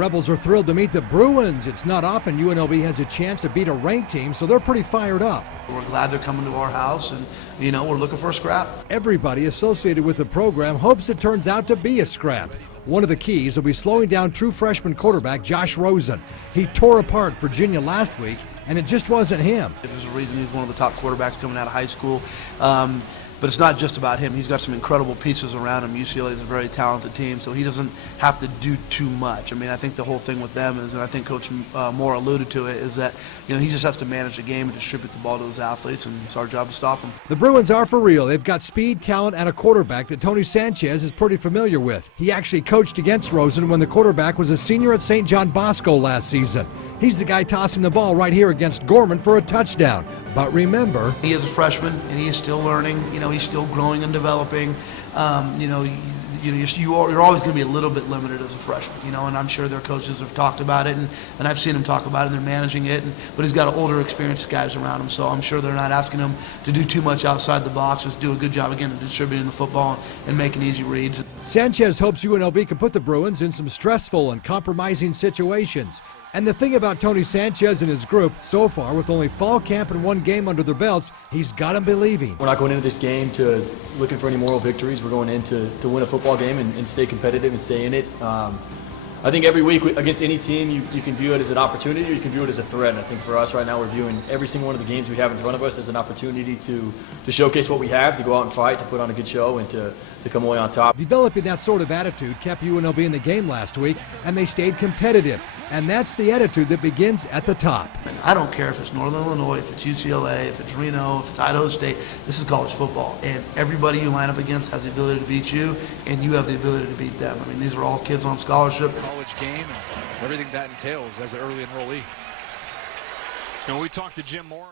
Rebels are thrilled to meet the Bruins. It's not often UNLV has a chance to beat a ranked team, so they're pretty fired up. We're glad they're coming to our house, and we're looking for a scrap. Everybody associated with the program hopes it turns out to be a scrap. One of the keys will be slowing down true freshman quarterback Josh Rosen. He tore apart Virginia last week, and it just wasn't him. There's a reason he's one of the top quarterbacks coming out of high school. But it's not just about him. He's got some incredible pieces around him. UCLA is a very talented team, so he doesn't have to do too much. I mean, I think the whole thing with them is, and I think Coach Moore alluded to it, is that he just has to manage the game and distribute the ball to his athletes, and it's our job to stop him. The Bruins are for real. They've got speed, talent, and a quarterback that Tony Sanchez is pretty familiar with. He actually coached against Rosen when the quarterback was a senior at St. John Bosco last season. He's the guy tossing the ball right here against Gorman for a touchdown. But remember, he is a freshman, and he is still learning. He's still growing and developing. You're always going to be a little bit limited as a freshman, and I'm sure their coaches have talked about it, and I've seen them talk about it, and they're managing it, but he's got older, experienced guys around him, so I'm sure they're not asking him to do too much outside the box, just do a good job, again, of distributing the football and making easy reads. Sanchez hopes UNLV can put the Bruins in some stressful and compromising situations. And the thing about Tony Sanchez and his group, so far with only fall camp and one game under their belts, he's got them believing. We're not going into this game to looking for any moral victories. We're going in to win a football game and stay competitive and stay in it. I think every week against any team, you can view it as an opportunity or you can view it as a threat. And I think for us right now, we're viewing every single one of the games we have in front of us as an opportunity to showcase what we have, to go out and fight, to put on a good show, and to come away on top. Developing that sort of attitude kept UNLV in the game last week, and they stayed competitive. And that's the attitude that begins at the top. I don't care if it's Northern Illinois, if it's UCLA, if it's Reno, if it's Idaho State. This is college football, and everybody you line up against has the ability to beat you, and you have the ability to beat them. I mean, these are all kids on scholarship. College game and everything that entails as an early enrollee. We talked to Jim Moore.